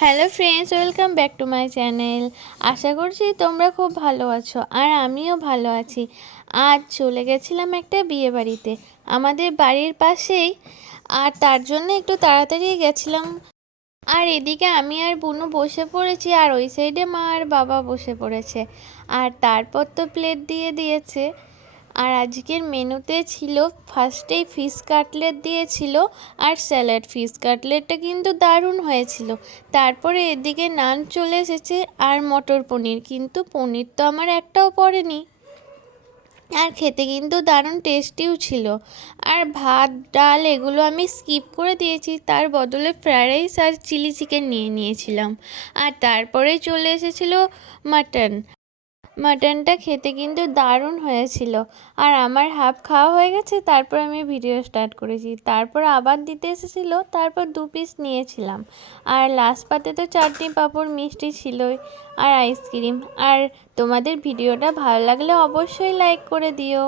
Hello friends, welcome back to my channel. আশা করছি তোমরা খুব ভালো আছো আর আমিও ভালো আছি। আজ চলে গেছিলাম একটা বিয়ে বাড়িতে। আমাদের বাড়ির পাশেই। আর তার জন্য একটু তাড়াতাড়ি গেছিলাম। আর এদিকে আমি আর বুনু বসে পড়েছি, আর ওই সাইডে মা আর বাবা বসে পড়েছে। আর তারপর তো প্লেট দিয়ে দিয়েছে। আর আজকের মেনুতে ছিল ফার্স্টেই ফিশ কাটলেট দিয়েছিল আর স্যালাড। ফিশ কাটলেটটা কিন্তু দারুণ হয়েছিল। তারপরে এদিকে নান চলে এসেছে আর মটর পনির, কিন্তু পনির তো আমার একটাও পড়েনি। আর খেতে কিন্তু দারুণ টেস্টিও ছিল। আর ভাত, ডাল এগুলো আমি স্কিপ করে দিয়েছি, তার বদলে ফ্রায়েড রাইস আর চিলি চিকেন নিয়ে নিয়েছিলাম। আর তারপরে চলে এসেছিল মাটন। মাটনটা খেতে কিন্তু দারুণ হয়েছিল। আর আমার হাফ খাওয়া হয়ে গেছে, তারপর আমি ভিডিও স্টার্ট করেছি। তারপর আবার দিতে এসেছিল, তারপর দু পিস নিয়েছিলাম। আর লাস্ট পাতে তো চাটনি পাঁপড় মিষ্টি ছিলই, আর আইসক্রিম আর তোমাদের ভিডিওটা ভালো লাগলে অবশ্যই লাইক করে দিও।